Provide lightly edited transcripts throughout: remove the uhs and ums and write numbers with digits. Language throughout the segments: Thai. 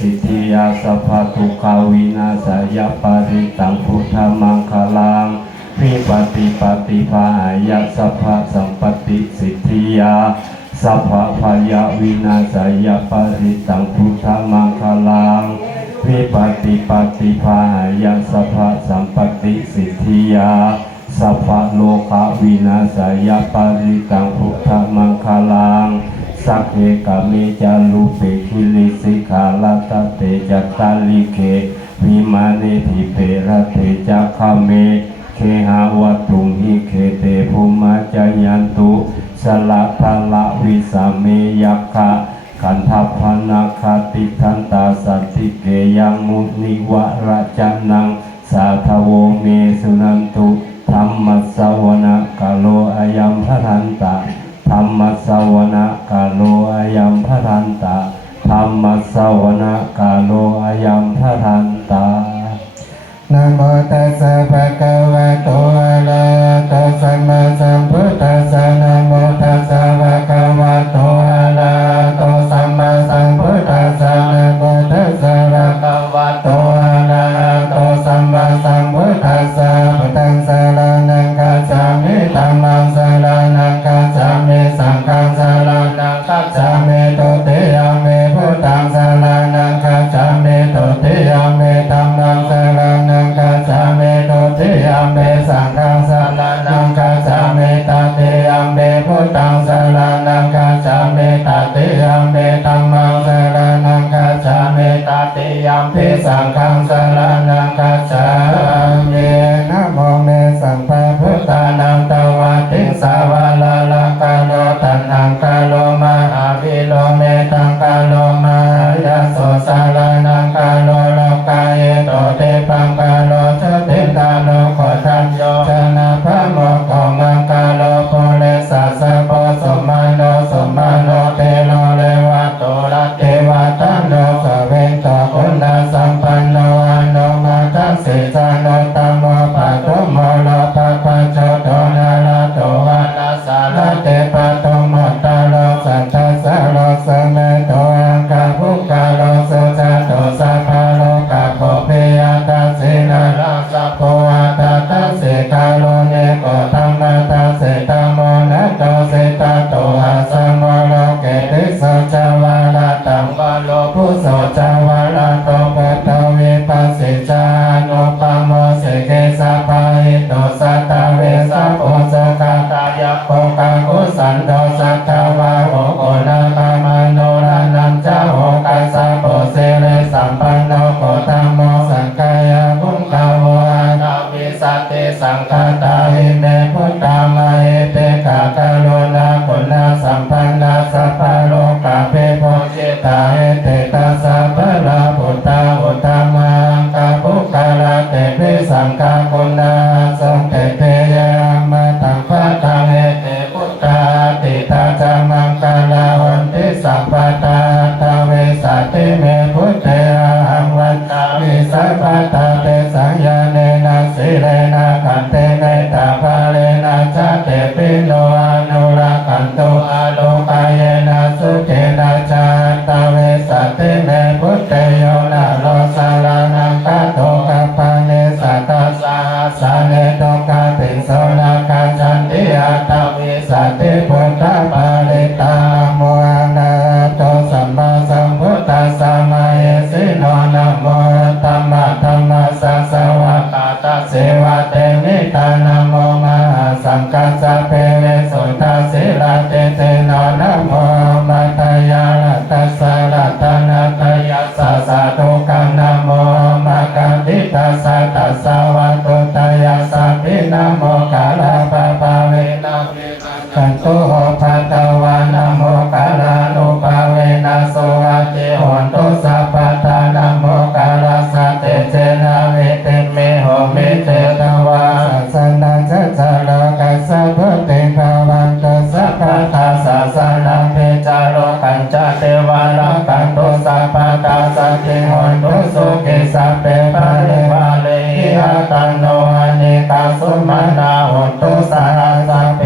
สิทธิยาสัพพทุกขาวินาศยปาริตังพุทธมังคลังพิปติปฏิภาญาสัพพสัมปติสิทธิยาสัพพพยาวินาศยปาริตังพุทธมังคลังพิปติปฏิภาญาสัพพสัมปติสิทธิยาสัพพโลกวินาศยปาริตังพุทธมังคลังสัพเพกะเมจารุเปคิลิสิกขาลตเตจัตตาลิเกวิมานิธิเประเตจักขเมเคหาวัตุมหิเคเตภูมาจายันตุสละทาละวิสาเมยัคคะขันธพนาคติทันตาสันติเกยังมุนิวะระจันนังสาทโวเมสุนันตุธรรมสวนะกาโลอายัมพทันตะธรรมสวนะกาโลอายัมพทันตะธรรมสวนะกาโลอายัมพทันตะนะโมตัสสะภะคะวะโตอะระหะโตสัมมาสัมพุทธัสสะนะโมตัสสะภะคะวะโตอะระหะโตสัมมาสัมพุทธัสสะนะโมตัสสะภะคะวะโตอะระหะโตสัมมาสัมพุทธัสสะพุทธังสรณังคัจฉามิธัมมังสรณังคัจฉามิสังฆังสรณังคัจฉามิตุติยมปิพุทธังสรณังคัจฉามิตุติยมปิธัมมังสรณังคัจฉามิตุติยมปิสังฆังสรณังคัจฉามิตติยมปิพุทธังสรณังคัจฉามิตติยมปิธัมมังสรณังคัจฉามิตติยมปิสังฆังสรณังคัจฉามินะโมเมสัมภะพุทธานังตวัติสาวาลาลกาโลตัณหังกาโลมาอาวิโลเมตังกาโลมายาโสสารนังกาโลโลกายโตเตปังกาโลชติตาโลโคทัญโยชนะพระโมกขมังกาโลโพเลสัสสะโพสมาโนสมาโนเตโลเลวะโตระเทวะตันโนสเวงโตคุณนาสัมปันโนอนุมาทัสสิจานุตโมปัตโตโมโลภะปัจโจโตนาลาโตวานาสาลเตปัตโตมตตาโลสัทธสะโลสเมโตอังคาภุกาโลสุจาโตสัพพะโลกาโภเปยตัสสินาราสัพโพอาตาตัสสิกาโลเนโกธัมมาตัสสิตโมนะโตสิตาโตอาสัมโมโลเกติโสจาวาลาตังวาโลภุโสจาวาลาโตปัตตวิปัสสิจานุปโมสิเกสัพพะหิโตสัตตเวสัพโพสกาตายะโภคากุสันโตสัทธวาโหโกนาคามโนรานันจาโหกัสสะโพเสเรสัมปันโนโกธัมโมสังฆายาภุคาโวอาทาวิสัตติสังฆตาหิเมพุทธามาเอเตกะกะโลนาปุณณสัมปันนาสัพพะโลกาเปโพจิตาเอเตตัสสะภะลาพุทธาอุตตมังกะภุคาลาเตปิสังฆาคุณนาสงเตเตยะมาตังภะตังเอเตพุทธาติตาจามังกาลาวันติสัพพะตาตาเวสัตติเมพุทเตหังวัตตาวิสัพพะตาเตสังยาเนนะสิเรนะขันเตเนตาภาเลนะชาเตปิโนอนุรักขันโตอะโลกายเยนะสุเขนะชาตาเวสัตติเมพุทเตโยนะโลสารานังคาโตกัปปะเนสัตตาสาสาเนโตกาติโสนาคาจันติอาตาวิสัตติพุทธปาริตาโมอะนะโตสัมมาสัมพุทธัสสะมะเอสิโนนะโมธัมมะธัมมัสสะสวะกาตเสวะเตมิตานะโมมหาสังกัสสะเพเวสุตาสิลาเตเตโนนะโมมัตตยาลัตตสสะรัตนัตยัสสะสะทุกังนะโมมะกะติตัสสะตัสสะวะตุตยัสสะปินะโมกาลาปะปะเวนะกันตุโหภัตตวานะโมกาลานุปะเวนะโสอะเจโหนตุสัพพะทานะโมกาลาสะเตเจนะเวเตเมโหเมเตตวาสัสสนังจัจจาโลกัสสะพุทธิภาวันตุสัพพะทาสัสสนังเพจาโลกัญจเทวาลกันตุสัพพะทาสัจจิโหนตุสุขิสัพเพปะริวาเลหิอาตันโนอเนกาสุมาณาโหนตุสาราสัพเพ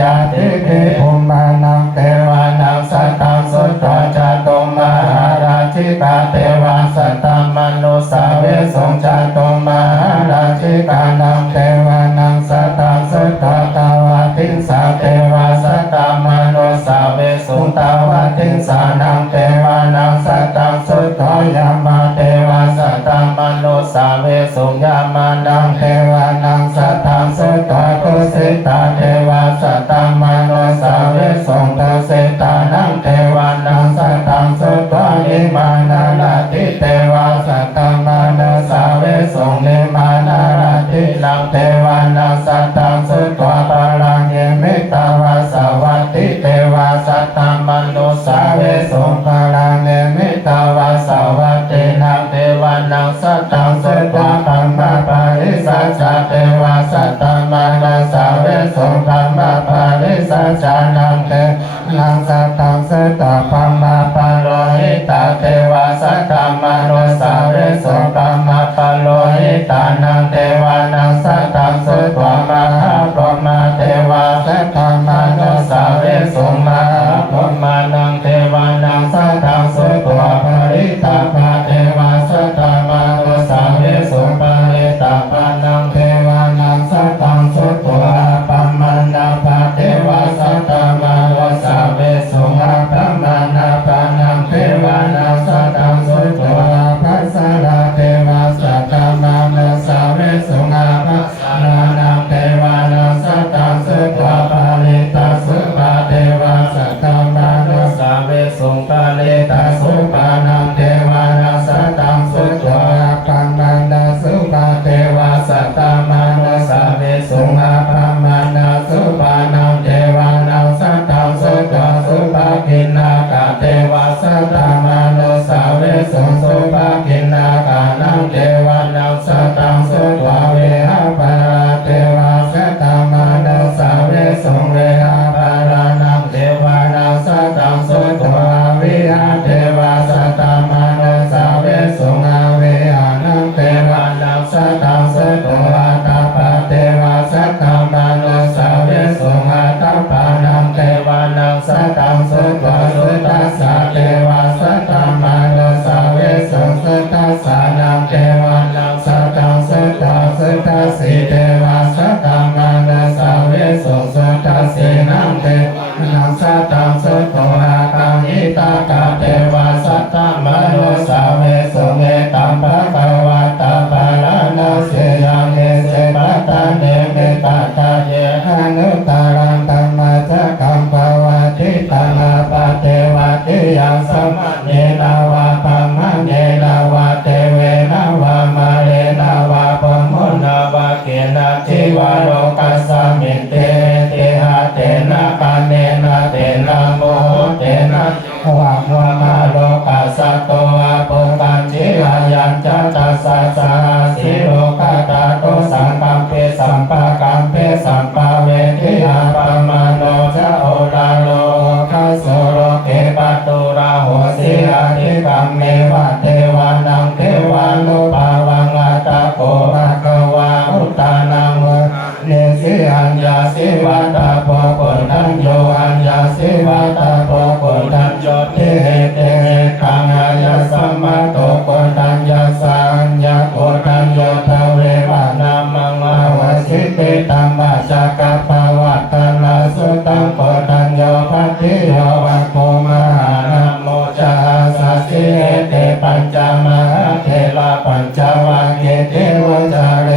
ยาติภิภูมานังเทวานังสัตตังสุตตะจตุมหาราชิ กาเทวาสัตตมนุสาเวสงจตุมหาราชิกานังเทวานังสัตตังสุตตาวาทิงสาเทวาสัตตมนุสาเวสุงตาวาทิงสานังเทวานังสัตตังสุตยามาเทวาสัตตมนุสาเวสุงยามานังเทวานังสัตตังสุตตุสิตาเทวาสัตตมนุสาเวสุงตุสิตานังเทวานังสัตตังสุตนิมานาราติเทวาสัตตมนุสาเวสุงนิมานาราติลังเทวานังสัตตังสุตปารังเยมิตาวาสวัตติเทวาสัตตมนุสาเวสุงปารังเยมิตาวาสวัตตินังเทวานังสัตตังสุตปัมมาปาริสัจเทวาสัตตมนุสาเวสุงปัมมาปาริสัจนังเทนังสัตตังสุตปัมมาปาโลหิตาเทวาสัตตมนุสาเวสุงปัมมาปาโลหิตานังเทวานังสัตตังสุตมหาพรหมเทวาสัตตมนุสาเวสุงมหาพรหมานังเทวานังสัตตังสุตวปริตาภาเทวาสัตตมนุสาเวสุงปริตาภานังเทวานังสัตตังสุตวปัมมานาภาเทวาสัตตมนุสาเวสุงอาปัมมานาภานังเทวานังสัตตังสุตวภัสสะราเทวาสัตตมนุสาเวสุงอาภัสสะรานังเทวานังสัตตังสุตวปริตาสุปาเทวาสัตตมนุสาเวสุงปริตาสุปานังเทวานังสัตตังสุตวปัมมานาสุปาเทวาสัตตมนุสาเวสุงอาปัมมานาสุปานังเทวานังสัตตังสุตวสุปากินาคาเทวาสัตตมนุสาเวสุงสุปากินาคานังเทวานังสัตตังสุตวเวหาปาราเทวาสัตตมนุสาเวสุงเวหาปารานังเทวานังสัตตังสุตววิหาเทวาสัตตมนุสาเวสุงอาเวหานังเทวานังสัตตังสุตวตาปะเทวาสัตตมนุสาเวสุงอาตาปานังเทวานังสัตตังสุตวสุตัสสะเทวาสัตตมนุสาเวสุงสุตัสสะนังเทวานังสัตตังสุตวสุตัสสิเทวาสัตตมนุสาเวสุงสุตัสสินังเทวานังสัตตังสุตวะกังอิตากะเทวาสัตตมนุสาเวสุงเอตัมภะคะวะตาปารานาเสยังเอเสปัตตาเนเมตัตตาเยหานุตารังธัมมาจักขัมภวะทิตานาปะเทวะติยังสมะเนนาวาปัมมะเนนาวาเทเวนะวามาเรนาวาปมุนาวาเกนะทิวาโลกัสสมิเตเตหะเตนะปะเนนะเตนะโมเตนะวะวะมาโลกัสสะโตอะปุปัญจิอายัญจะตัสสะสะสิโลกะตาโตสังกัมเปสัมปะกัมเปสัมปะเวทิอาปะมาโนจะโอลาโลคัสโสโลเกปัตตุราโหสิอาทิกัมเมวะเทวานังเทวานุภาวังอาตาโกภะคะวาอุตตานังเนสิอัญญาสิวัตตาโพปุณัญโยอัญญาสิวัตตาโพปุณัญโยเทเตขังอายัสสัมมาโตปุณัญญาสัญญาปุณัญโยทเววะนามังอาวสิติตัมมาจักะปวัตตนาสุตังปุณัญโยภัตติโยวะโกมหานะโมจาสัสสิเตปัญจมหาเทระปัญจวัคคีย์เทวจาเร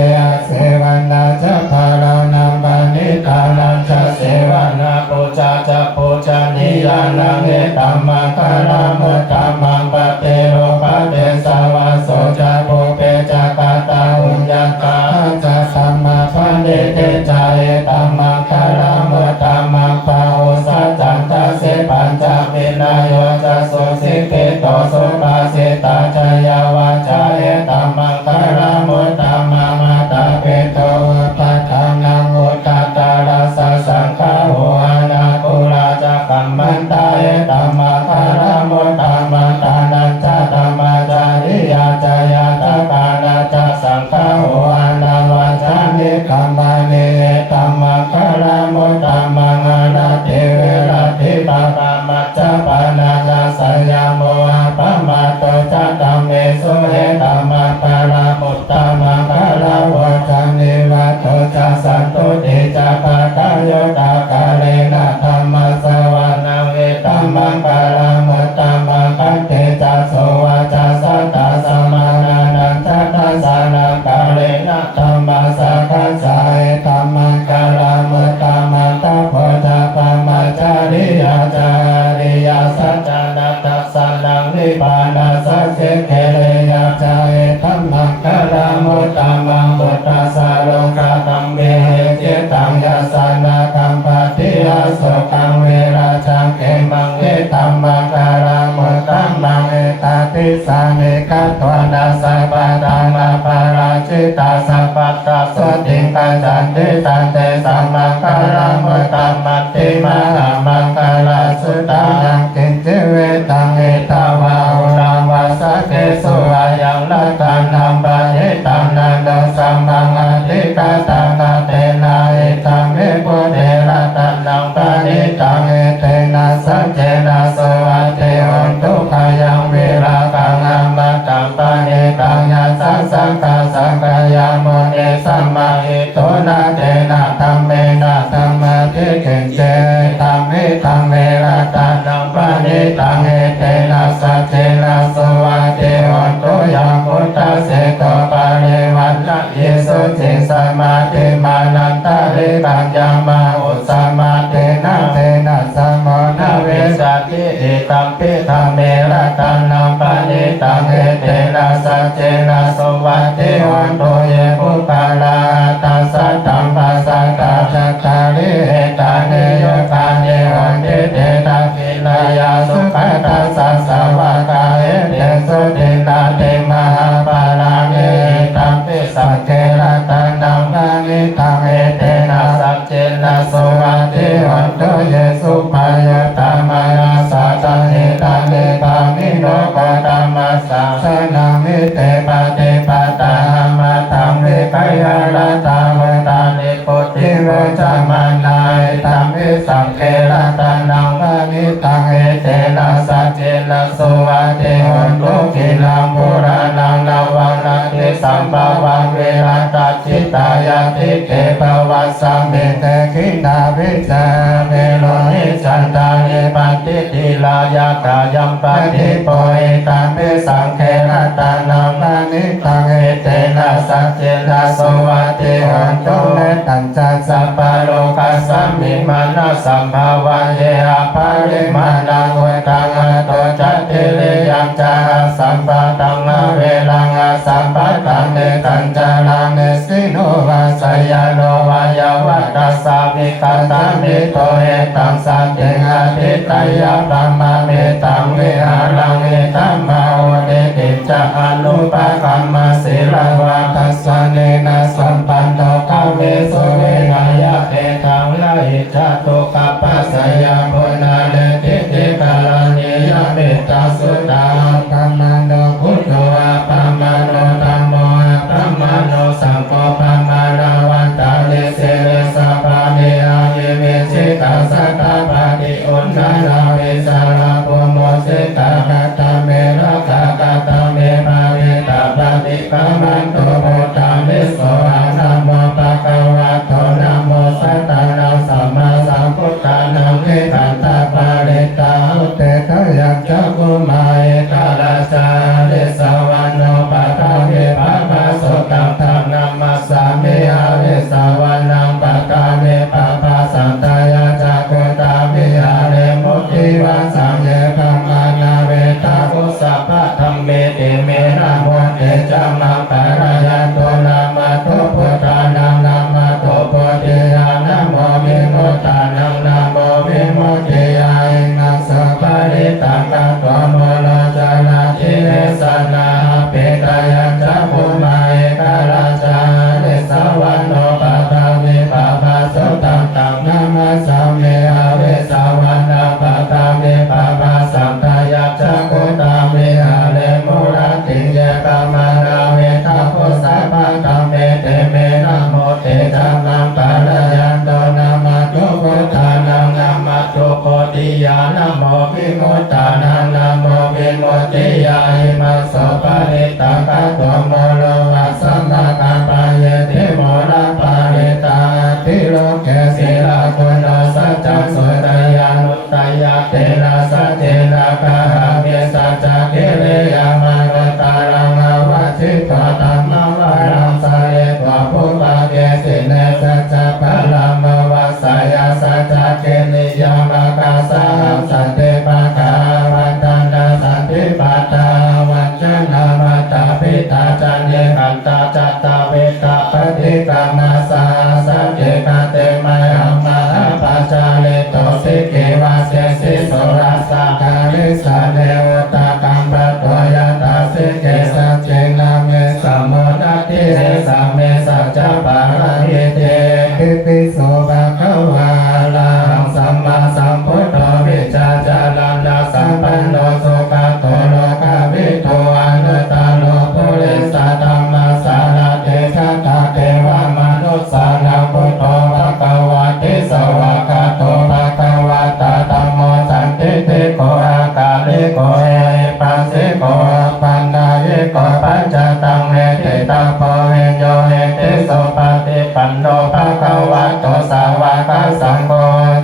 เสวนาจะภารานังปณิธานังจะเสวนาปูจาจะปูจานิยานังเอตัมมังคารามตัมมังปะเตโรปะเตสาวาโสจะโพเปจะกาตาอุญญาตาจะสัมมาปันเดเตจาเอตัมมังคารามตัมมังปะโอสัจจันตะเสปัญจเมนายโยจะโสสิเกโตโสภาเสตาจายาวาจาเอตัมมังคารามตัมมังมาตาเปโตปัฏฐานังอุตตตาราสสังฆาโหอานาคุราจะกัมมันตาเอตัมมังคาราม จตัมเมสุเหตัมมาปารามุตตามังคลาวจันนิวัตโตจัสสันตุติจักปะกายโยตากาเลนะธรรมสวานาเวตัมมังปารามุตตามังคันเตจัสโสวาจัสสัตตาสมานานันจัตตาสานังกาเลนะธรรมสักขัสสะเอธัมมังกาลามุตตามังตะโพธาปมัจจาริยาจาริยาสัจจานัตถสันนังนิพพานาสัจเจเกเรยาจาเอธัมมังกาลามุตตามังบุตตาสาโลกาตัมเบเจตังยาสานาคัมปะติยาโสกังเวราจังเกมังเอธัมมังกาลามุตตามังเอตติสาเนกัตวานาสัพพะธรรมปาราจิตาสัพพะตัสสติกัจจันติตันเตสัมมังกาลามุตตามัตติมหามังกาลาสุตานังกินเจเวตังเอตาวาหุรังวาสเกสุอายังละตันนัมปะเอตังนันโดสัมมังอธิกาตังอาเตนะเอตังเมปุเทระตันนังปะเอตังเอเตนะสัจเจนะโสอัตเตหุนตุขยังเวรากังอัมมะตังปะเอตังยัสสะสังฆาสังฆายาโมเนสัมมาหิโตนะเตนะธัมเมนะธัมมะเทเกเจธัมเมธัมเมระตันนังปะเอตังเอเตนะสัจเจนะโสอัตเตหุนตุยังพุทธะเสโตปะเรวันละเยสุจิสมาธิมานันตะเรกัญญามาอุสมาเตนะเตนะสัมโมนะเวสติเอตัมปิธัมเมระตันนังปะเอตังเอเตนะสัจเจนะโสวัตเตหุนตุเยปุปะลาตัสสะธัมปัสสะตาจัตตาริเอตาเนโยกาเนหันติเตนะกิลายาสุขตัสสะสาวกาเอเตสุตินาเตมหาปาราเนตัมปิสัจเจระตันนังปะเอตังเอเตนะสัจเจนะโสวัตเตหุนตุเยสุปายตามายาสัจเจนะเนปามิโนโกตัมมัสสะสนามิเตปะเตปะตามาตังเวกายาลตาเวตานิปุติเวจามานาเอตัมมิสังเกระตันนังปะนิตังเอเตนะสัจเจนะโสวัตเตหุนตุกิลังปุรานังนาวังนาติสัมภวังเวรัตจิตายาติเกภวัสสัมเมเตขินาวิจาเมโลหิจันตาเนปฏิทิลายากายัมปฏิโปเอตัมปิสังเกระตันนังปะนิตังเอเตนะสัจเจนะโสวัตเตหุนตุเมตัญจะสัพพะโลกัสสมิมานะสัมภวันเยอภาริมานังเวตังอโตจัตติเรยังจาสัมปะตังเวลังสัมปะตังเนตัญจานังเนสิโนวาสยโนวายาวัตตสามิกตังมิโตเอตังสัจเจอาทิตยาปัมมาเมตังวิหารังเอตัมมาโอเดติจะอนุปกัมมาศิลวาทัสสะเนนะสัมปันโตกาเวสุเวนายะเตทังละหิจตุกัปปัสสยาปุนาเลติติกาลานิยเมตตาสุตาธัมมังโนพุทโธอะปัมมาโนธัมโมอะปัมมาโนสังโฆปัมมานาวันตาเลเสเลสัพพะเมอาเยเมชิตาสัตตาปฏิอุนนานาเวสาราภโมเสตาคัตตาเมระ ตาจันเยขันตาจัตตาเวตาปฏิกรรมาสาสัจเจกเตมยัมมาปัจจาเลโตสิกิวาเสสิโสราสาคาริสาเดวตากัมปะโตยตาสิเกสัจเจนาเมสัมโมทัตติเสสัมเมสัจจปาราหิเตปิปิโสภะคะวาลาหังสัมมาสัมพุทโธวิชาจารัญญาสัมปันโนสุขโตโลกวิทูอนุตตโลปุริสธรรมสารเตชะตาเทวมนุสสานังพุทโธภะคะวะติสวากขาโตภะคะวะตาธัมโมสันติติโกอากาลิโกเอปัสสิโกปันนายิโกปัจจตังเมติตาโพเวโยเอติโสปฏิปันโนภะคะวะโตสาวกสังโฆ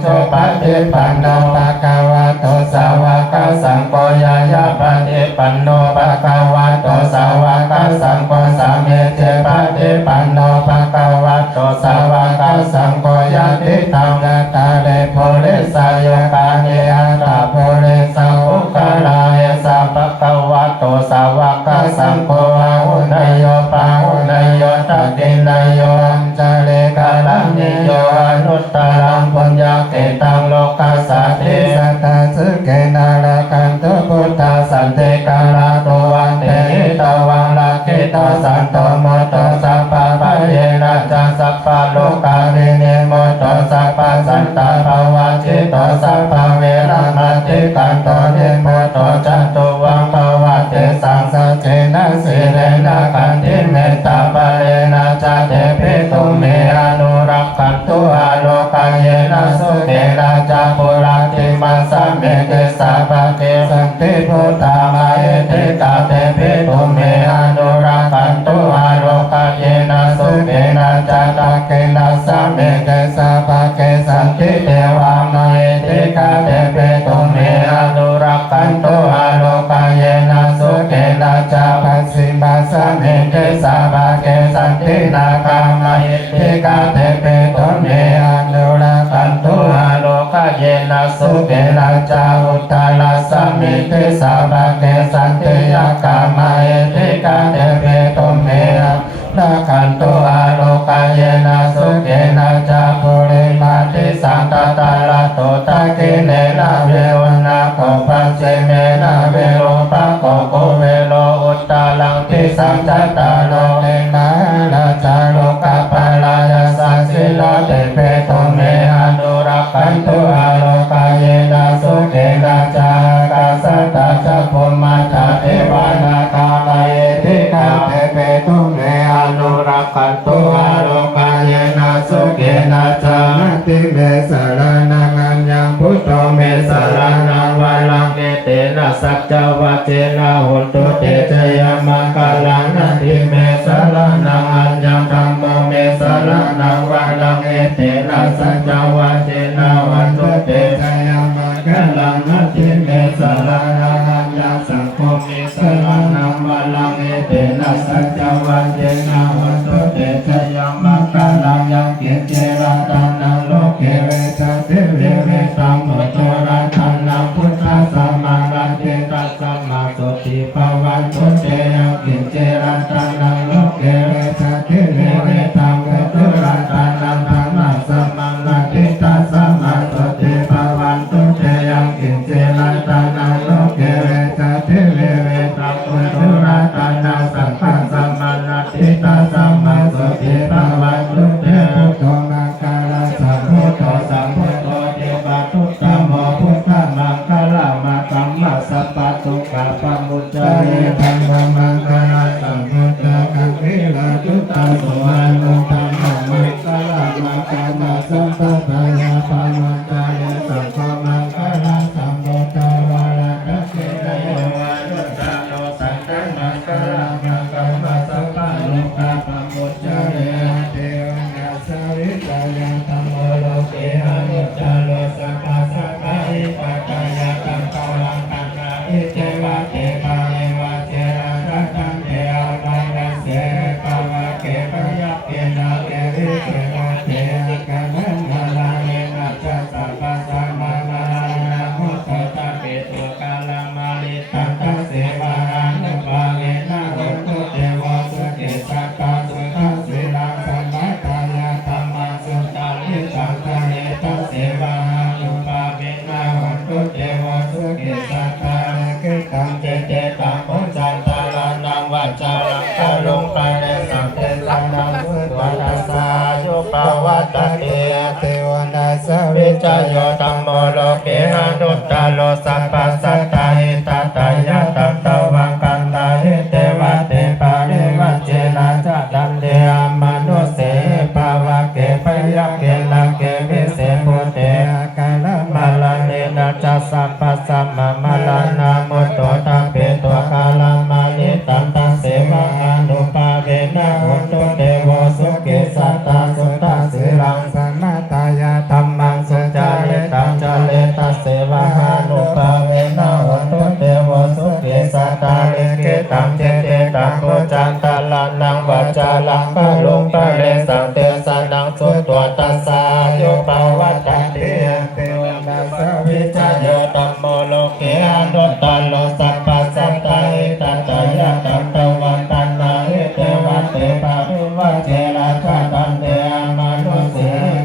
โชปฏิปันโนภะคะวะโตสาวกสังโฆยายาปฏิปันโนภะคะวะโตสาวกสังโฆสามีเจปฏิปันโนภะคะวะโตสาวกสังโฆยะติธรรมนาตาเลโพริสายกาเนอัตตาโพริสาอุคาลาเอสาภะคะวะโตสาวกสังโฆอาหุนายโยปาหุนายโยตัดตินายโยอัญจเลกาลังนิโยอนุตตรังปุญญเกตังโลกัสสติสัตตสึเกนาลกันตุพุทธาสันติกาลาโตวันเตหิตวังลาคิตาสันโตโมโตสัพพะปะเยนะจัสสัพพะโลกาวินิโมโตสัพพะสันตาภวะจิตโตสัพพะเวรมติกันโตนิโมโตจัตุวังภวะเตสังสัจเจนะสิเรนะกันติเมตตาปะเรนะจัตเตปิตุเมอนุรักขันตุอาโลกายเยนะสุเกนะจาปุราติมัสสะเมเกสาปะเกสันติพุทธามาเอติกาเตปิตุเมอนุรักขันตุอาโลกายเยนะสุเกนะจาตะเกนะสะเมเกสาปะเกสันติเทวามาเอติกาเตปิตุเมอนุรักขันตุอาโลกายเยนะสุเกนะจาปัสสิมาสะเมเกสาปะเกสันตินาคามาเอติกาเตปิตุเมอนุรักขันตุอาโลกายเยนะสุเกนะจาอุตตรัสสะเมเกสาปะเกสันติยากามาเอติกาเตปิตุเมนาคันตุอาโลกายเยนะสุเกนะจาปุริมาติสังตตาลโตตะกิเนนะเววนาโคปัสสิเมนะเวโรปะโกโกเวโลอุตตาลังติสังจัตตาโลเอมาลาจาโลกปาลายาสัสสิโลเตเปโตเมอนุรักขันตุอาโลกายเยนะสุเกนะจากาสัตตะสัพพมัทธะเทวานาคามาเอติกาเตเปโตเมอนุรักขันตุอาโลกายเยนะสุเกนะจาติเมสารนังอัญญังพุทโธเมสารนังวาลังเกเตนะสัจจวัจเจนะโหตุเตชะยมังคลังนันทิเมสารนังอัญญังธัมโมเมสารนังวาลังเกเตนะสัจจวัจเจนะโหตุเตชะยมังคลังนันทิเมสารนังอัญญังสังโฆเมสารนังวาลังเกเตนะสัจจวัจเจนะโหตุเตชะยมังคลังยังเกเจระตังนังโลกเกเวชะเทเวเวตังโมโตระตังนังพุทธัสสะมังลันเตตัสสะมาโสติภวันตุเตยังเกเจระตังนังโลกเกเวชะเทเวเวตังโมโตระตังนังธรรมัสสะมังลันเตตัสสะมาโสติภวันตุเตยังเกเจระตังนังโลกเกเวชะเทเวเวตังโมโตระตังนังสัพพัสสะมังลันเตตัสสะมาโสติภวันตุเตพุทโธมังคลังสัมพุทโธสัมพุทโธเทวะทุตตโมพุทธมังคลังมาตัมมาสัพพะทุกขะปัมมุจจาเรธัมมังคลังสัมพุทธะกังเวลาทุตตะโสอานุธัมมังมังคลังมาตัมมาสัพพะทายาปัมมุจจาเรสัพพะมังคลังสัมพุทธะวาระกัสเสนะโยอนุตตะโลสังฆังมังคลังมังคัมมาสัพพะโลกะปัมมุจจาเรเทวนาสาริตายาธัมโมโลเกอนุตตะโลสัพพะสัพพะอิปัจจายะตังโตลังตังนาอิเทวะเทปาเลวะเทระระตังเทอานังนัสเสปะวะเกปะยะเกนะเกวิเทวะเทกะนันนาลาเนนะจัสสะปะสัมมานานะโหตตะเปตุกาลามาลิตังตัสเสวะานุภาเวนะโห วิจโยธัมโมโลเกหะนุตตโลสัพพสัตตาหิตตายะตัตตวังกันตาหิเตวะเตปาริวัจเจนะจะดันเดอมนุเสภาวะเกปยะเกนะเกวิเสมุเตกาลมาลาเนนะจัสสัพพสัมมามาลานามุตโตตัเปตัวกาลมานิตันตัสเสวะอนุปาเวนะอุตโตเตโวสุเกสัตตาสุตตสิรังสัมมาตายะธัมมังสุจาเลตังจาเลตัสเสวะอนุปาเวนะอุตโตเตโวสุเกสัตตาเลเกตังเจเตตังโคจันตาลานังวัจจาลังปะลุงปะเลสังเตสานังสุตตัวตัสสะโยปาวัตตันติเตวะนาสวิจโยตัมโมโลเกอนุตตโลสัพพสัตตาหิตตายะตัตตวัตตันนาหิเตวะเตปะริวะเจราชาตันเตอมนุเส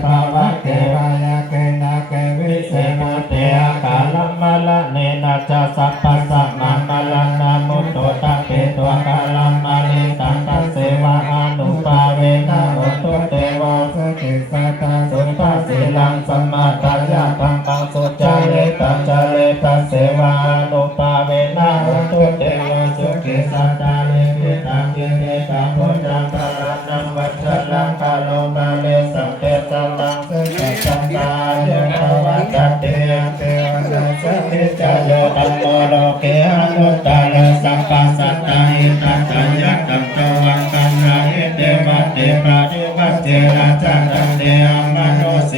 ภาวะเกวายะเกนะเกวิเสมุเตกาลมาลเนนะจะสัพพสัมมามาลานามุตโตตะเปตัวกาลมานิตันตัสเสวะอนุปาเวนะอุตโตเตโวสุเกสัตตาสุตตสิลังสัมมาตายะธัมมังสุจาเลตัจจาเลตัสเสวะอนุปาเวนะอุตโตเตโวสุเกสัตตาเลเกตังเจเตตังพุทธังตารันังวัชชลังกาโลมาเลสัมเตตังตังสุขสันตาโยภวัตตันติเตวะนาสมิจโยธัมโมโลเกอนุตตโลสัพพสัตตาหิตตายะตัตตวังกันนาหิเตวะเตปาริวัจเจนะจันตันเตอมนุเส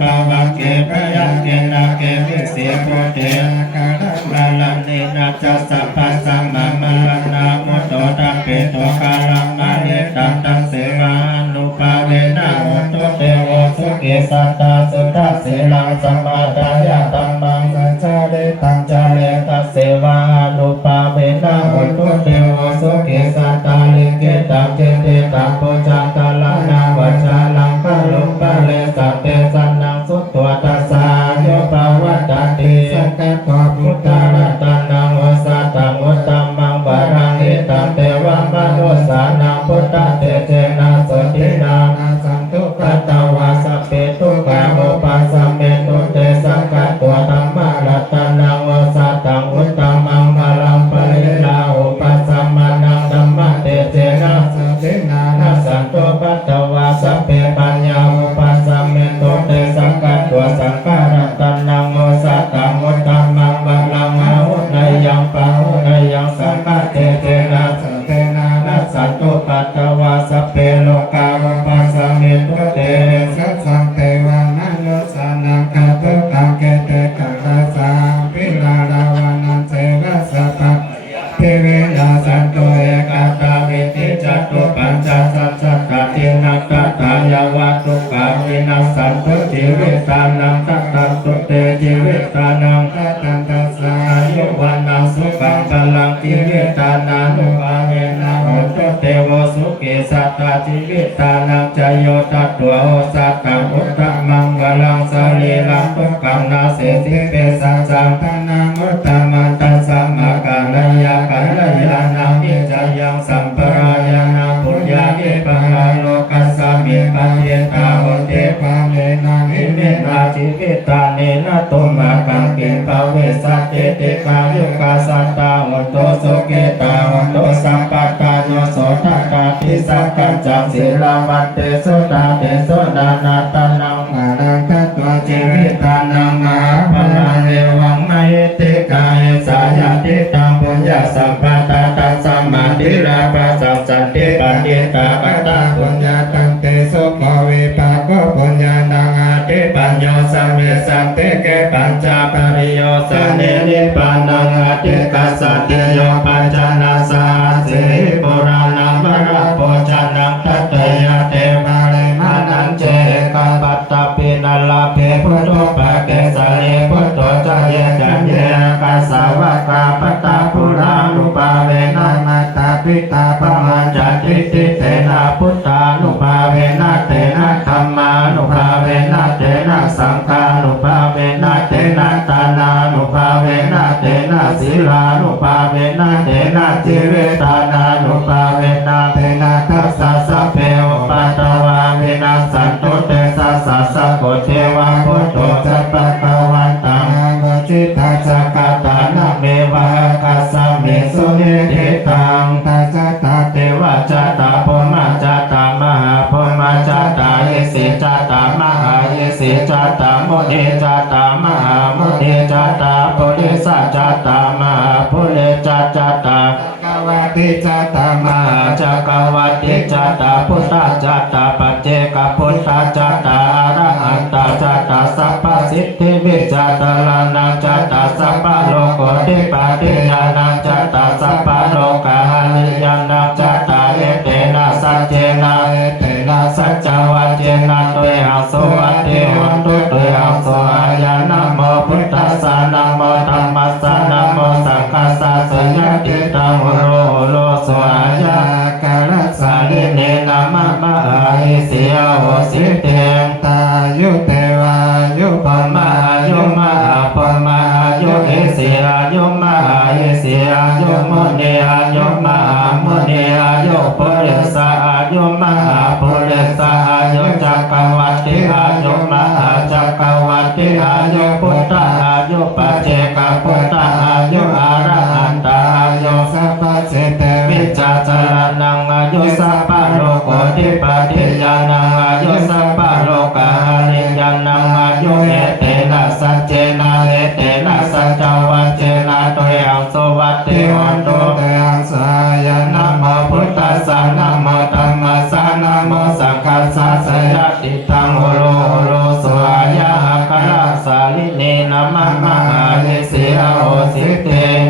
ภาวะเกปยะเกนะเกวิเสมุเตกาลมาลเนนะจัสสัพพสัมมามาลานามุตโตตะเปตัวกาลมานิตันตัสเสวะอนุปาเวนะอุตโตเตโวสุเกสัตตาสุตตสิลังสัมมาตายะธัมมังสัจจาเลตังจาเลตัสเสวะอนุปาเวนะอุตโตเตโวสุเกสัตตาเลเกตังเจเตตังโพจันตาลานาวัชชาลังปะลุงปะเลสัพเตสันนังสุตตัวตัสสะโยปาวัตตันติสังกัปปะพุทธารัตนังวสัตตังอุตตัมมังวารังหิตังเตวะมนุสานังพุทธเตเจนะสุตินาสันตุกัตตวาสัพเพทุกขาโมปัสสะเมตุเตสังกัปตัวธัมมารัตนังวสัตตังอุตตัมมังวารังปริลาอุปัสสะมานังธัมมะเตเจนะสุตินานัสสันตุปัตตวาสัพเพปัญญาอุปัสสะเมตุเตสังกัปตัวสังฆารัตนังวสัตตังอุตตัมมังวารังอาหุนยังปะหุนยังสัมมะเตเจนะสุตินานัสสันตุปัตตวาสัพเพโลกาอุปัสสะเมตุเตสัสสังเทวานันโยสานังคาตุตังเกเตกัสสะพิลาลาวานันเสวะสัพพะเทเวนะสันโตเอกตาวิติจัตตุปัญจสัจจกตินักตายาวะตุกาวินัสสันตุจิวิตานังตัตตัตุเตจิวิตานังตัตตันตัสสะยุวันนังสุขังพลังจิวิตานานุภาเวนะอุตโตเตโวสุเกสัตตาจิวิตานังจโยตัตตัวโอสัตตังอุตตมังวะลังสลีลังทุกขังนาเสติเปสัจจังทานังอุตตมันตัสสะมะกาลยากัลยานังนิจยังสัมปรายานังปุญญานิปังโลกัสสะมิปัญเยตาโหติปะเมนะหิเมนะจิวิตาเนนะตุมะกังกิปะเวสัตเตติกายุกาสัตตาหุนโตสุเกตาหุนโตสัมปัตตาโยโสทักกาติสักกัจจังศีลาวันเตสุตาเตสุนานาตานังมานังคัตวะจิวิตานังมหาพลังเรวังไมติกายสายติตังปุญญาสัมปตาตัสสมาธิราภาสังสันติปันติตาปัตตาปุญญาตังเตสุภวิปากโกปุญญานังอาติปัญโยสัมเมสัมเตเกปัญจปริโยสันเนนิปานังอาติกัสสติโยปัญจนาสาสิปุรานังวราโภจานังทัตตยเตมาเลมานันเจกปัตตปินัลลาภพุทโธปะเกสะเลพุทโธจเยจันเยกัสสาวะกาปตาปุรานุปาเวนะมัตตาปิตาปมัญจติติเตนะพุทธานุภาเวนะเตนะธัมมานุภาเวนะเตนะสังฆานุภาเวนะเตนะตานานุภาเวนะเตนะศีลานุภาเวนะเตนะจิเวตานานุภาเวนะเตนะทัสสะสัพเพอุปัตตวาเวนะสันตุเตสัสสะสะโกเทวะพุทโธจ วัตติจัตตามหาจักรวัติจัตตาพุทธจัตตาปัจเจกพุทธจัตตาอรหันตจัตตาสัพพสิทธิวิจัตตาลานังจัตตาสัพพโลกติปาติญาณังจัตตาสัพพโลกานิยานังจัตตาเอเตนะสัจเจนะเอเตนะสัจจวัจเจนะตุยหังโสวัตติหันตุตุยหังโสอายานะโมพุทธัสสะนะโมธัมมัสสะนะโมสังฆัสสะสยติตังโหโลโสอายากาลสาลิเนนะมะมะอาหิเสียโหสิเตงตายุเตวายุปมายุมะปมายุเอเสียยุมะเอเสียยุมุนียุมะมุนียุปุริสายุมะปุริสายุจักรวัติยุมะจักรวัติยุพุทธยุปัจเจกพุทธยุอรหันตยุสัพพเจเตวิจาจารนังยุสัพพโลกติปาติญาณังยุสัพพโลกานิยานังยุเอเตนะสัจเจนะเอเตนะสัจจวัจเจนะตุยังโสวัตติหันตุตุยังสายนะโมพุทธัสสะนะโมธัมมัสสะนะโมสังฆัสสะสยติตังโหโลโลโสอายะคาราสาลิเนนะมะมะอาหิเสียโอสิเต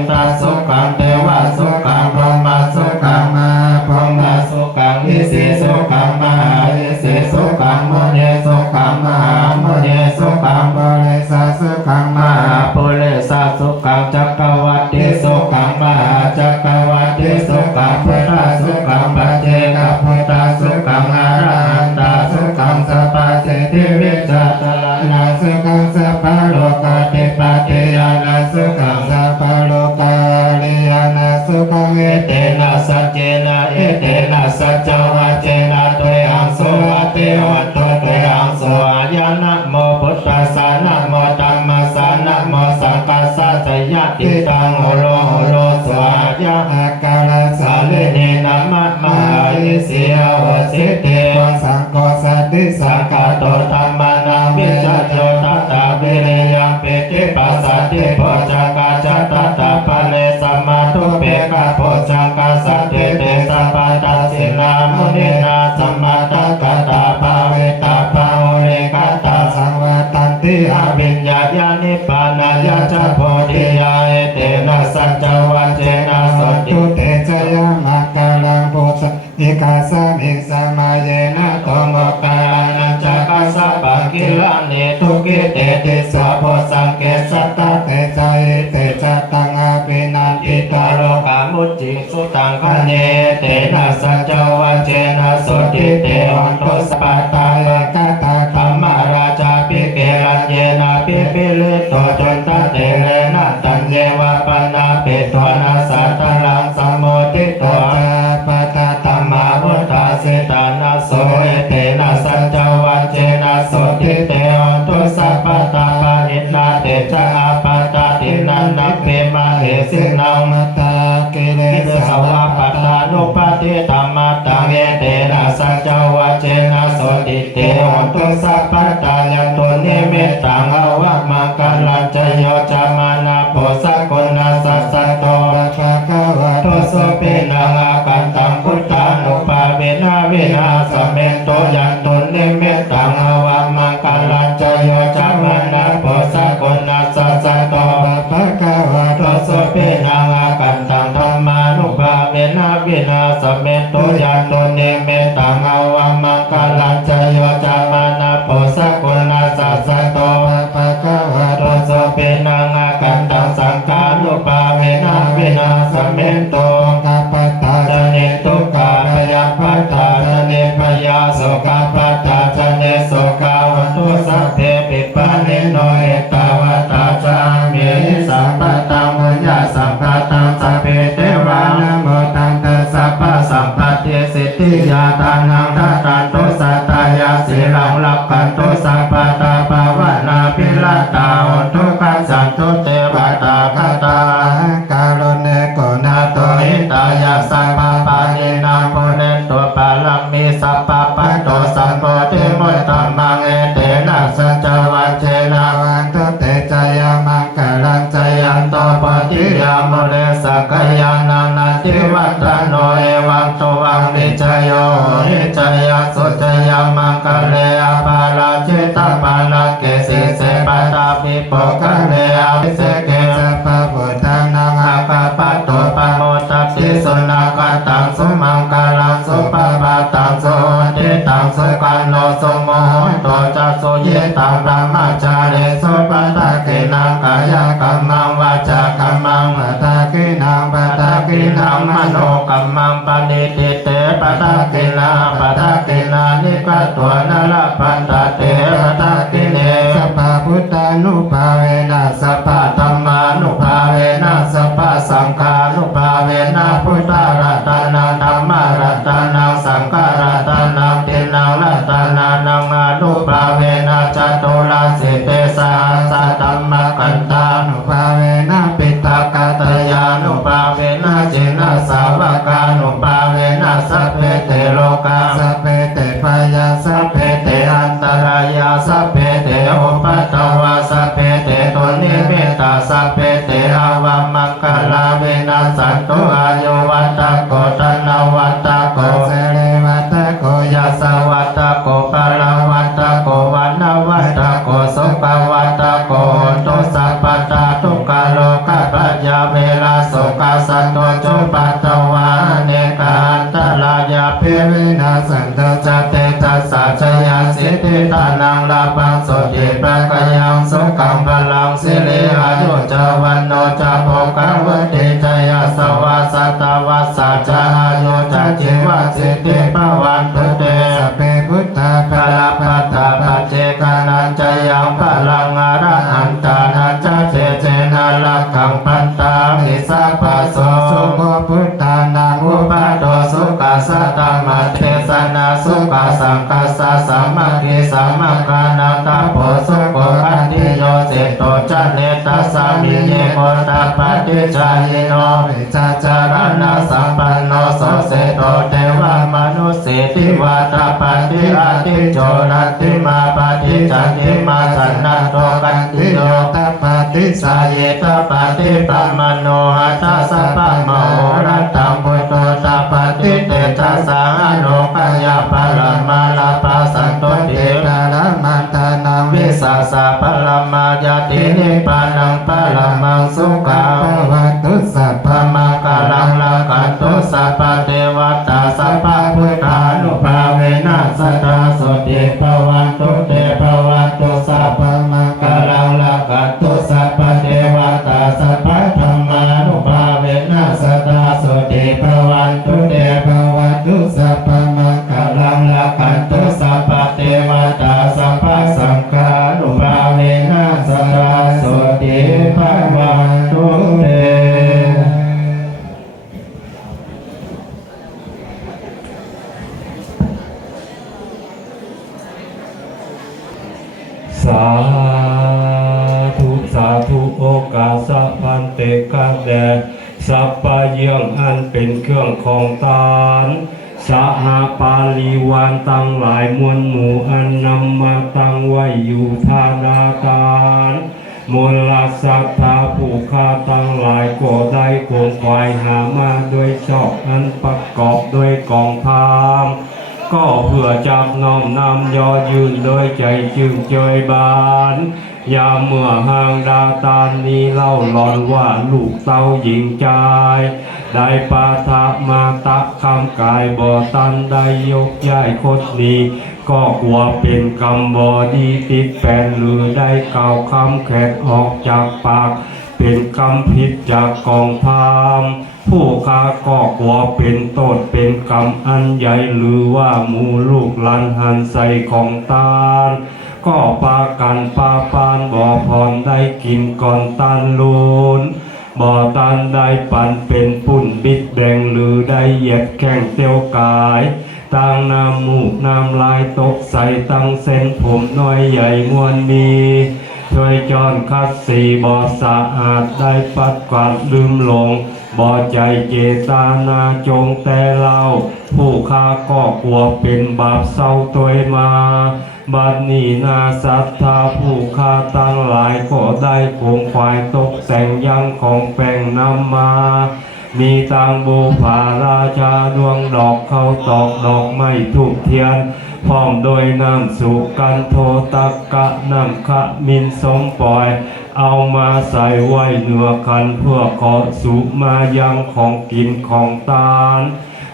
ตัสสุขังเทวะสุขังพรหมสุขังมาพรหมสุขังวิสิสุขังมหาวิสิสุขังมุนีสุขังมหามุนีสุขังปุริสสุขังมหาปุริสสุขังจักรวัติสุขังมหาจักรวัติสุขังพุทธสุขังปัจเจกพุทธสุขังอรหันตสุขังสัพพสิทธิวิจัตตานาสุขังสัพพโลกติปาติญาณสุขังสัพพโลกาลิยาณสุขังเอเตนะสัจเจนะเอเตนะสัจจวัจเจนะตุยังโสวัตติหันตุตุยังโสอายานะโมพุทธัสสะนะโมธัมมัสสะนะโมสังฆัสสะสยติตังโหโลโลโสอายะกาลสาลิเนนะมะมะหิเสียวสิเตสังโฆสัตติสังฆาโตธัมมานังวิจโยตัตตาวิริยังปิติปัสสติโพจังกาจัตตตาปะเลสัมมาตุเปกะโพจังกาสัตติเตสัพพะตัสสินามุนินาสัมมาตังกตาภาเวตาภาโอเรกตาสังวัตันติอภิญญาญาณิปานายาจะโพธิยาเอเตนะสัจจวัจเจนะสตุเตจยามะกาลังโพสอิกาสัมอิสัมมาเยนะโตโมกานัจจกัสสะปังกิลันเนทุกิเตติสะโพสังเกสัตตะเตจายเตจัตตังอภินันติตาโลกามุจจิสุตังคะเนเตนะสัจจวัจเจนะโสติเตหันตุสัพพตาเอกตาธรรมราชาปิเกรัญเยนะปิปิลิโตจนตเตเรนะตัญเยวะปนาเปโตนะสัตตลังสัมโมทิโตปะตะธัมมาพุทธาสิตานะโสเอเตนะสัจจวัจเจนะโสติเตหันตุสัพพตาปะอินนาเตจะอาปะตาตินันนะเปมาเหสินังมัตตากิเลสวะปัตตานุปติธัมมัตตังเอเตนะสัจจวัจเจนะโสติเตหันตุสัพพตายันตุนิมิตตังอวะมังคลัญจโยจามานะโพสกุณาสัสสะโตภะคะวะโตสุปินังอาคันตังพุทธานุภาเวนะวินาสเมโตยันตุนิมิตตังอวะมังคลัญจโยจามานะโพสกุณาสัสสะโตภะคะวะโตสุปินังอาคันตังธัมมานุภาเวนะวินาสเมโตยันตุนิมิตตังอวะมังคลัญจโยจามานะโพสกุณาสัสสะโตภะคะวะโตสุปินังอาคันตังสังฆานุภาเวนะวินาสเมโตกัปปตาจเนตุกาพยาปัตตาจเนพยาโสกาปัตตาจเนโสกาวันตุสัพเพปิปะเนโนเอตาวตาจามิสัมปะตังมุญญาสัมปะตังสัพเพเทวานะโมตันตสัพพะสัมปะเทสิทธิยาตานังทัตตันตุสัตตายาสีลังลักขันตุสัพพะตาภาวนาภิลตาหุนทุกัสสันตุเทวตาคตาการุณโกนาโตหิตายาสัพพะปานินาโพเนตุปาลัมมิสัพพะปะโตสัมโพธิมุตตัมมังเอเตนะสัจจวัจเจนะวันตุเตจยามังคลัญจยันโตปฏิยามุเลสกยานันติวะ รัตโนเอวังตุวังนิจโยนิจยสุจยมังคะเลอภาราจิตปานาเกสิเสปตาปิโปคะเลอภิเสเกสัพพะพุทธานังอาคาปะโตปะโมทัสสิสุนักตังสุมังคลังสุปปะตังสุติตังสุกันโนสุโมหโตจัสสุเยตังพระมัจจาเรสุปตะกินังกายกัมมังวาจากัมมังปตะกินังปตะกินังมโนกัมมังปณิทิเตปตะกินาปตะกินานิกัตวนาลปันตเตปตะกิเนสัพพะพุทธานุภาเวนะสัพพะธัมมานุภาเวนะสัพพะสังฆานุภาเวนะพุทธรัตนังธัมมรัตนังสังฆรัตนังตินังรัตนานังอนุภาเวนะจตุราสิเตสาสะธัมมกันตานุภาเวนะปิตกัตยานุภาเวนะจินสาวกานุภาเวนะสัพเพเตโลกาสัพเพเตพยาสัพเพเตอันตรายาสัพเพเตโอปัตตวาสัพเพเตตุนิมิตาสัพเพเตอาวามังคลาเวนะสันตุอายุวัตโกตนาวัตโกเสเรวัตโกยาสวัตโกปะละวัตโกวันนวัตโกสุปวัตโกตุสัพพตาทุกขโลกปัญญาเวลาสุขัสสตุจุปัตตวาเนกาอันตรายาภิวินาสันตจเตทัสสะชยาสิทธิทานังลาภังโสติปะกยังสุขังพลังสิริอายุจวันโนจะโภคาวติจยสวาสตวัสสะจาอายุจะจิวสิทธิภวันตุเตสเปพุทธาภลปัตตาปัจเจกานันจยังพลังอรหันตานันจะเจเจนะลักขังปัตตามิสัพพะโสสุโภพุทธานังอุปาโตสุขัสสะธรรมเทศนาสุขัสสังคัสสะสัมมากิสัมมาคานาตาโพสุโกคันติโยเจโตจะเนตัสสามิเยโกตาปฏิจายโนวิจาจารณะสัมปันโนโสเสโตเทวามนุสสิทิวาตาปฏิอาทิโจนัตติมาปฏิจันติมาสันนัตโตกันติโยตปฏิสาเยตปฏิปัมมโนหัตถสัพพะมโหรัตตังพุทโตตปฏิเตจัสสะโลกยาปะละมาลาปัสสันโตเทระละมันตานังวิสัสสะปะละมายาตินิพพานังปะละมังสุขังวัตตุสัพพะมังคลังละกันตุสัพพะเทวตาสัพพะพุทธานุภาเวนะสัตตาโสติภวันตุเตภวันตุสัพพะมังคลังละกันตุสัพพะเทวตาสัพพะธัมมานุภาเวนะสัตตาโสติภวันตุเตภวันตุสัพพะมังคลังละกันตุสัพพะเทวตาสัพพะสังฆานุภาเวนะสัตตาโสติภวันตุเตสาธุสาธุโอกาสพันเตกะแดสัพพะเยี่ยงอันเป็นเครื่องของตานสหปาลีวานตั้งหลายมวลหมู่อันนำมาตั้งไว้อยู่ธานาการมูลศรัทธาผู้ค้าตั้งหลายก็ได้คงควายหามาด้วยชอบอันประกอบด้วยกองพามก็เพื่อจับน้อมนำยอยืนโดยใจจึงเจยบานยามเมื่อห่างดาตานนี้เล่าหลอนว่าลูกเต้าหญิงใจได้ปาทะมาตะคำกายบ่ตันได้ยกย้ายคดนี้ก็กลัวเป็นกรรมบ่ดีติดแปนหรือได้กล่าวคำแขกออกจากปากเป็นกรรมผิดจากกองพามผู้ค้าก็กลัวเป็นโทษเป็นกรรมอันใหญ่หรือว่าหมู่ลูกหลานหันใส่ของตาลก็ปากันปาปานบ่พรได้กินก่อนตันลูนบ่ตันได้ปันเป็นปุ่นบิดแดงหรือได้เหยียดแข้งเตียวกายตั้งน้ำมูกน้ำลายตกใส่ตั้งเส้นผมน้อยใหญ่มวลมีช่วยจอนคัดสีบ่สะอาดได้ปัดกวาดลืมหลงบ่ใจเจตนาจงแต่เล่าผู้ค้าก็กลัวเป็นบาปเศร้าตัวมาบัดนี้นาศรัทธาผู้ค้าตั้งหลายก็ได้โคมควายตกแต่งยังของแป้งนำมา มีตังบูผาราชาดวงดอกเขาตอกดอกไม้ทูบเทียนพร้อมโดยน้ำสุกันโทตักกะน้ำขมินสมปล่อย เอามาใส่ไว้เหนือคันเพื่อขอสุมายังของกินของตาล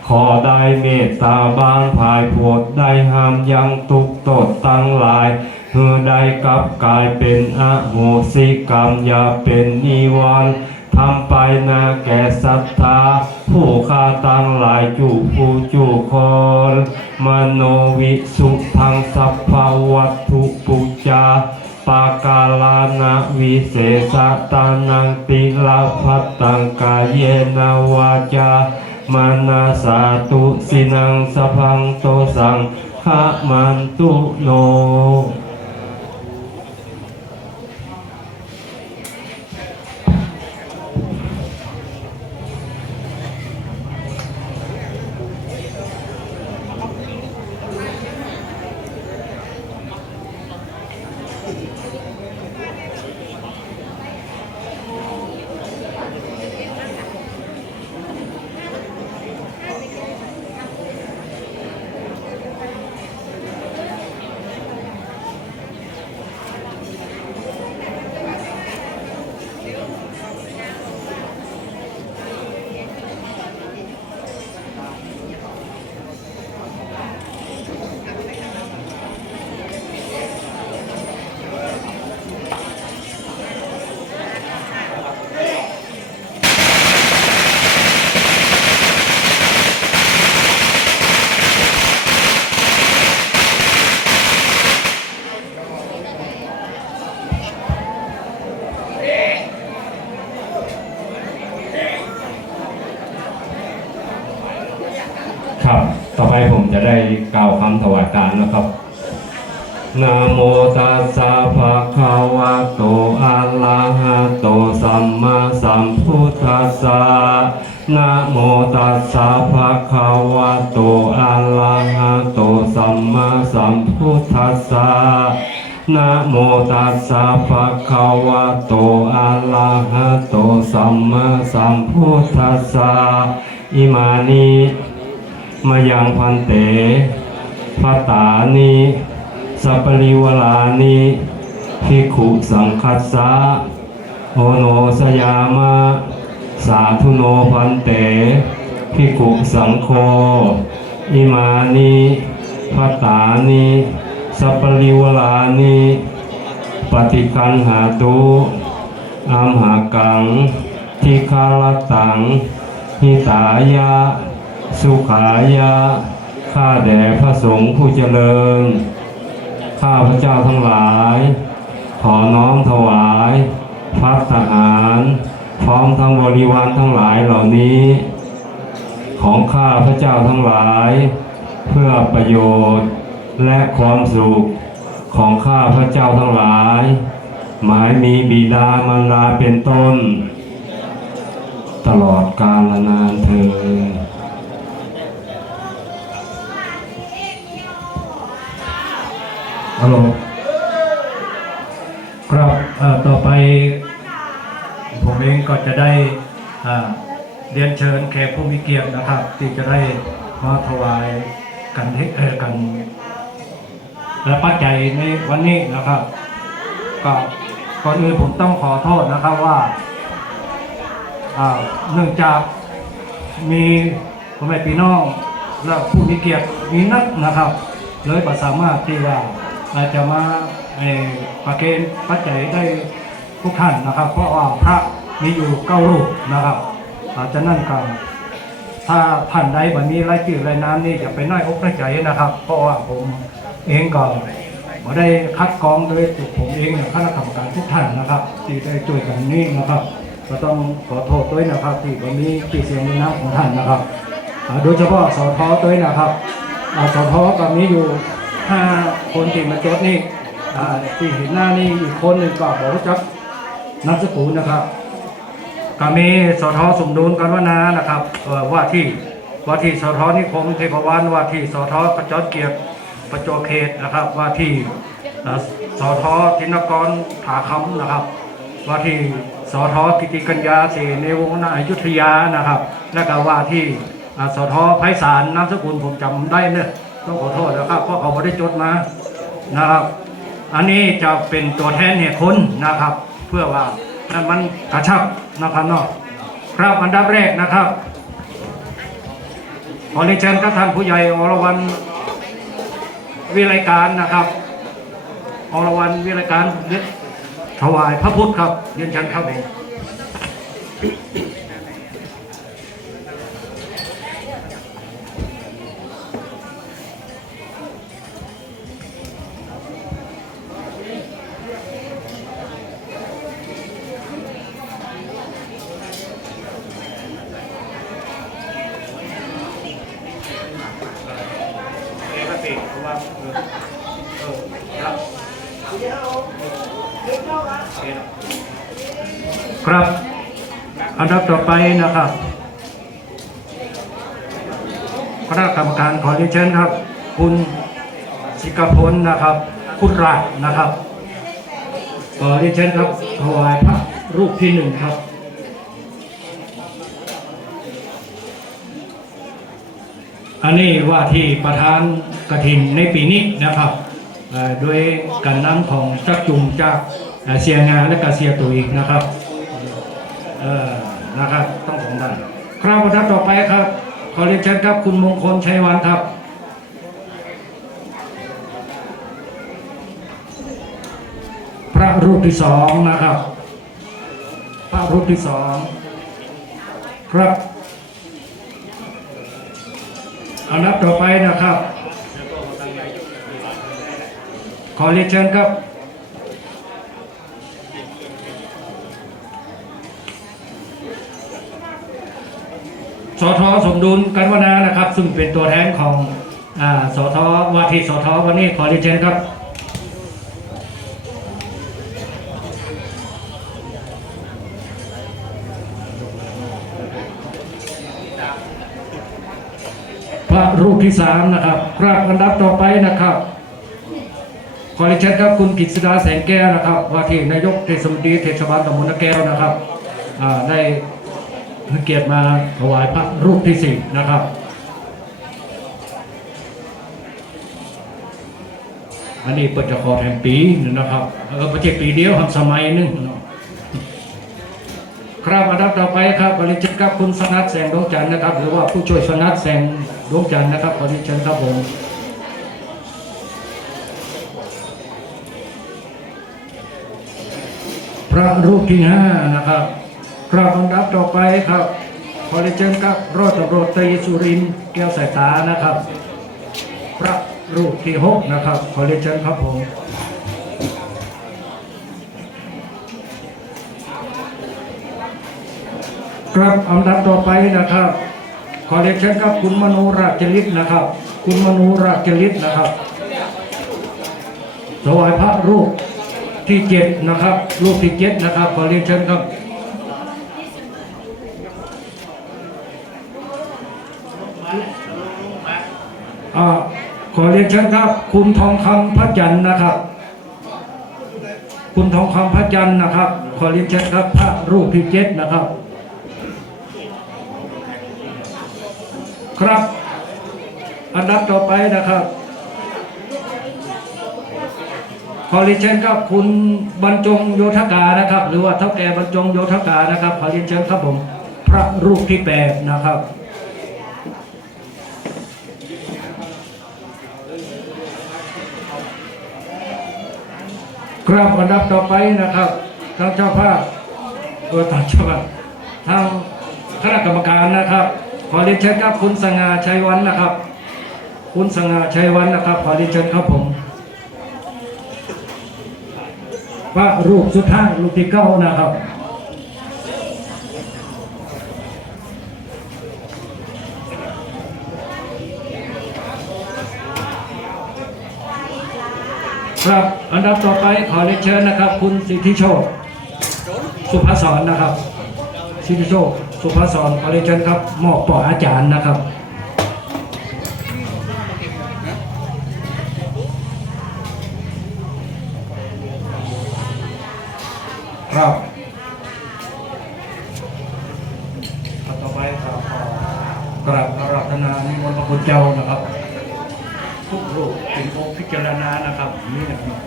ขอได้เมตตาบานภายโพดได้ห้ามยังทุกโทษตั้งหลายเพื่อได้กลับกลายเป็นอโหสิกรรมอย่าเป็นนิวรณ์ทำไปนาแก่ศรัทธาผู้ฆ่าตั้งหลายจูผู้จูคนมโนวิสุทังสัพพวัตถุปุจจาปากาลานะวิเศษตานังติลาภัตตังกายเยนาวาจามานาสาตุสินังสพังโตสังขะมันตุโนครับต่อไปผมจะได้กล่าวคำถวายการนะครับนะโมตัสสะภะคะวะโตอะระหะโตสัมมาสัมพุทธัสสะนะโมตัสสะภะคะวะโตอะระหะโตสัมมาสัมพุทธัสสะนะโมตัสสะภะคะวะโตอะระหะโตสัมมาสัมพุทธัสสะอิมานิมายังพันเตภัตตานิสัปปริวลานิภิกขุสังคัสสะโอโนสยามะสาธุโนพันเตภิกขุสังโฆอิมานิภัตตานิสัปปริวลานิปฏิคันหาตุอัมหากังทิคาลตังหิตายะสุขายะข้าแด่พระสงฆ์ผู้เจริญข้าพระเจ้าทั้งหลายขอน้อมถวายภัตตาหารพร้อมทั้งบริวารทั้งหลายเหล่านี้ของข้าพระเจ้าทั้งหลายเพื่อประโยชน์และความสุขของข้าพระเจ้าทั้งหลายหมายมีบิดามารดาเป็นต้นตลอดกาลนานเทอญฮัลโหลครับต่อไปผมเองก็จะได้เรียนเชิญแขกผู้มีเกียรตินะครับที่จะได้มาถวายกันและปัจจัยในวันนี้นะครับก็ก่อนอื่นผมต้องขอโทษนะครับว่าเนื่องจากมีพ่อแม่พี่น้องและผู้มีเกียรติมีนักนะครับเลยไม่สามารถที่ว่าจะมาประเคนปัจจัยได้ทุกท่านนะครับเพราะว่าพระมีอยู่9 รูปนะครับฉะนั้นก็ถ้าท่านใดวันนี้ไร้ชื่อไร้น้ำนี่จะไปน้อยอกน้อยใจนะครับเพราะว่าผมเองก็ไม่ได้คัดกรองโดยตัวผมเองเนี่ยคณะกรรมการทุกท่านนะครับที่ได้ช่วยกันนี้นะครับก็ต้องขอโทษด้วยนะครับที่วันนี้ที่เสียงในน้ำของท่านนะครับโดยเฉพาะสทด้วยนะครับสทก็มีอยู่5 คนที่มาจดนี่ที่เห็นหน้านี่อีกคนหนึ่งก็บอกรู้จักนามสกุลนะครับก็มีสทสมดุลกันวนานะครับว่าที่สทนิคมเทพวันว่าที่สทกระจรเกียรติประจวบเขตนะครับว่าที่สทธินกรผาคำนะครับว่าที่ส สทกิติกัญญาเสในวงศ์อยุธยานะครับและก็ว่าที่สทไพศาลนามสกุลผมจำได้เนี่ยต้องขอโทษนะครับเพราะเขาไม่ได้จดมานะครับอันนี้จะเป็นตัวแทนเหตุผลนะครับ เพื่อว่ามันกระชับนะครับเนาะครับอันดับแรกนะครับขอเรียนเชิญท่านผู้ใหญ่อรวรรณวิไลการนะครับอรวรรณวิไลการถวายพระพุทธครับเรียนเชิญครับผมครับอันดับต่อไปนะครับคณะกรรมการขอเรียนเชิญครับคุณศิกพลนะครับคุณราชนะครับขอเรียนเชิญครับถวายพระรูปที่หนึ่งครับอันนี้ว่าที่ประธานกฐินในปีนี้นะครับโดยการนำของจักจุมจากเสียงานและกเสียตัวอีกนะครับนะครับต้องสองด้านครับประทับต่อไปครับขอเรียนเชิญครับคุณมงคลชัยวันครับพระรูปที่สองนะครับพระรูปที่สองครับอันดับต่อไปนะครับขอเรียนเชิญครับสทสมดุลกันวนานะครับซึ่งเป็นตัวแทนของสทว่าที่สทวันนี้ขอเรียนเชิญครับพระรูปที่สามนะครับครับอันดับต่อไปนะครับขอเรียนเชิญครับคุณกฤษดาแสงแก้วนะครับว่าที่นายกเทศมนตรีเทศบาลตำบลนาแก้วนะครับได้เกียรติมาถวายพระรูปที่สี่นะครับอันนี้เปิดจะขอแทนปีนะครับประเทศปีเดียวทำสมัยนึงครับอันดับต่อไปครับขอเรียนเชิญครับคุณสนัทแสงดวงจันทร์นะครับหรือว่าผู้ช่วยสนัทแสงดวงจันทร์นะครับขอเรียนเชิญครับผมพระรูปที่ห้านะครับครับอันดับต่อไปครับขอเรียนเชิญครับร้อยตำรวจตรีสุรินทร์แก้วสายตานะครับพระรูปที่หกนะครับขอเรียนเชิญครับผมครับอันดับต่อไปนะครับขอเรียนเชิญครับคุณมโนราชฤทธิ์นะครับคุณมโนราชฤทธิ์นะครับถวายพระรูปที่เจ็ดนะครับรูปที่เจ็ดนะครับขอเรียนเชิญครับขอเรียนเชิญครับคุณทองคำพระจันทร์นะครับคุณทองคำพระจันทร์นะครับขอเรียนเชิญครับพระรูปที่เจ็ดนะครับครับอันดับต่อไปนะครับขอเรียนเชิญครับคุณบรรจงโยธกานะครับหรือว่าเท่าแก่บรรจงโยธกานะครับขอเรียนเชิญครับผมพระรูปที่แปดนะครับครับอันดับต่อไปนะครับทางเจ้าภาพทางเจ้าภาพทางคณะกรรมการนะครับขอเรียนเชิญครับคุณสง่าชัยวันนะครับคุณสง่าชัยวันนะครับขอเรียนเชิญครับผมพระรูปสุดท้ายรูปที่เก้านะครับครับอันดับต่อไปขอเรียนเชิญนะครับคุณสิทธิโชคสุภาสรนะครับสิทธิโชคสุภาสรขอเรียนเชิญครับมอบต่ออาจารย์นะครับครับ ทนานิมนต์พระคุณเจ้านะครับทุกรูปเป็นองค์พิจารณานะครับนี่นะครับ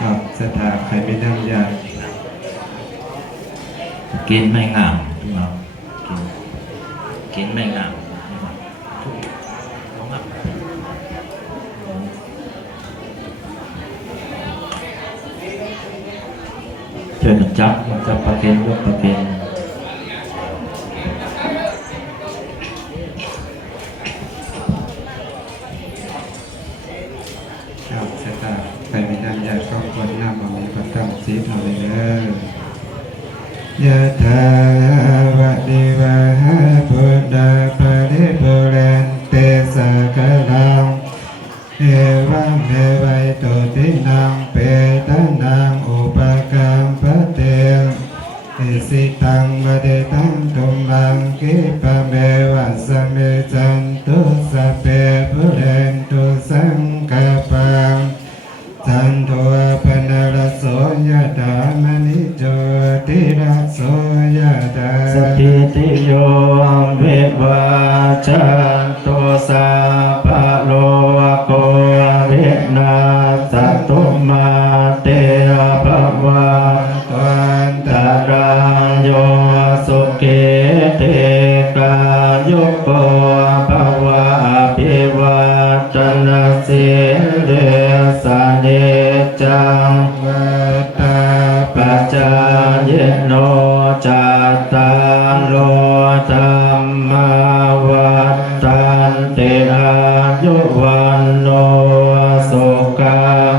ครับสถาใครไม่นั่งยาก กินไม่งามครับกินไม่งามเชิญจับประเคนยกประเคนครับสถาใครไม่นั่งยากก็ควรนั่งเอาไว้ก็ต้องซีดเอาเลยเด้อยะถาวะดิวะหาปุตตะปะริปุเรนเตสะกะลังเอวังเมวัยโตตินังเปตะนังอุปกัมปะเตอิสิตังมะเดตังตุมังคิปะเมวะสะเมจันตุสัพเพปุเรนตุสังกปปังจันโทปนะระโสยะถามณิโจติระโสยะถาสติติโยวิวัจจันตุสัพพะโลกวินาศตุมาเตภวัตวันตรายโยสุขิเตกายุโกภวะอภิวัตนาสิเดสเนจังวัตตาปัจจายโนจัตตาโลธรรมวัฏตันติอายุวันโนสุขัง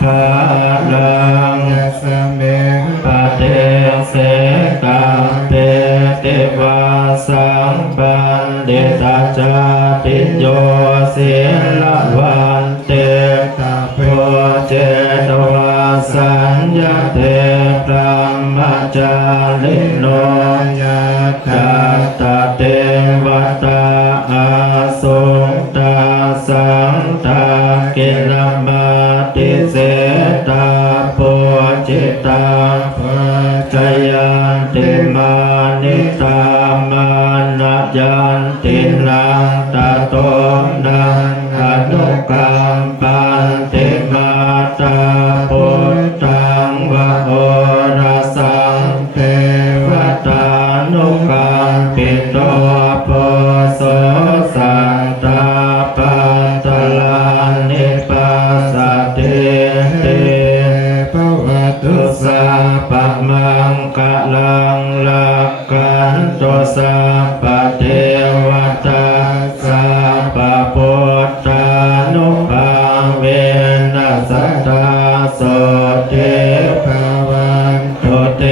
ภาลังสเมปะเทเสกังเปติวาสังปันเดตาจาติโยศิลวันเตตาโพเจตวาสัญญาเตพระมจาริโนยะตาตาเทวตาอาสุตาสังตากิลมาติเสตาโพจิตาจยันติมานิตามานะยันตินังตาโตนังอนุกรรมปันติมาตาพุทธังวะโอราสังเทวตานุกรรมปิโตโพโสสันตาปันตลานิปัสสติเตภวตุสัพพมังคลังลักขันตุสัพพเทวตาสัพพพุทธานุภาเวนัสสตาโสเทภวันตุเต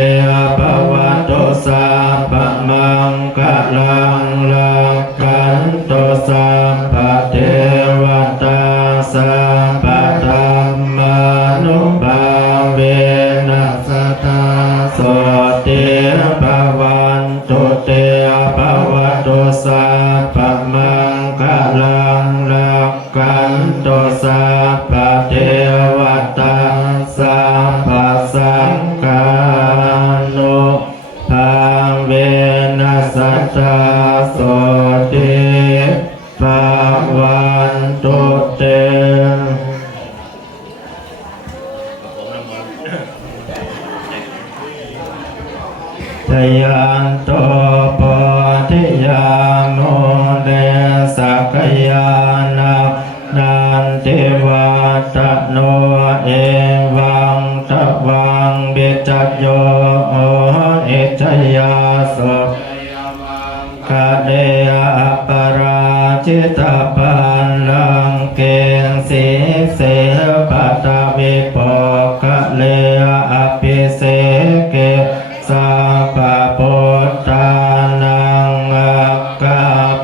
ภวตุสัพพมังคลังลักขันตุสัพพเทวตาสัพพธรรมานุภาเวนัสสตาโสเทภวันตุเตภวตุสัพพมังคลังลักขันตุสัพพเทวตาสัพพสังฆานุภาเวนัสสตาโสเทภวันตุเตทยันโตปฏิยาโมเดสักยานานันติวัตโนเอวังตะวังเบจโยเอจยาสุคาเดอปราจิตาปันลังเกงสีเสปตาวิปคะเลอภิเสเกสัพพพุทธานังอัคค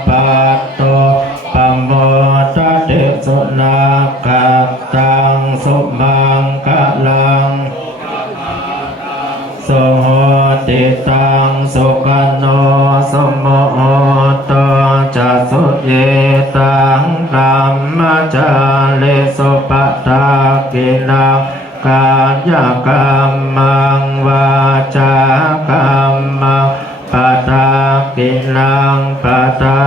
ปัตโตปัมโมทะเตสุนาคัตตังสุมังคลังโสติตังสุขโนสมโมโตจัสสุเยตังธัมมจา เลสุปตากินังกายกรรมังวาจากรรมังปตากินังปตา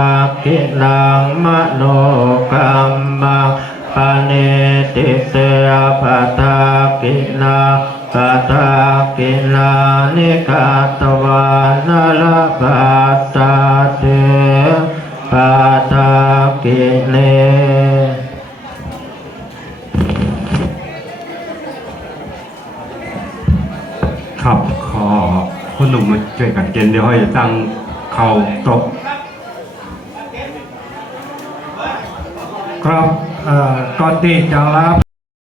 กินังมโนกรรมังปณิติเตปตากินังปตากินานิกาตวานาลปัสสะเตปตากิเล ครับขอคนหนุ่มมาช่วยกันเกณฑ์เดี๋ยวให้ตั้งเข่าตก ครับก่อนที่จะรับ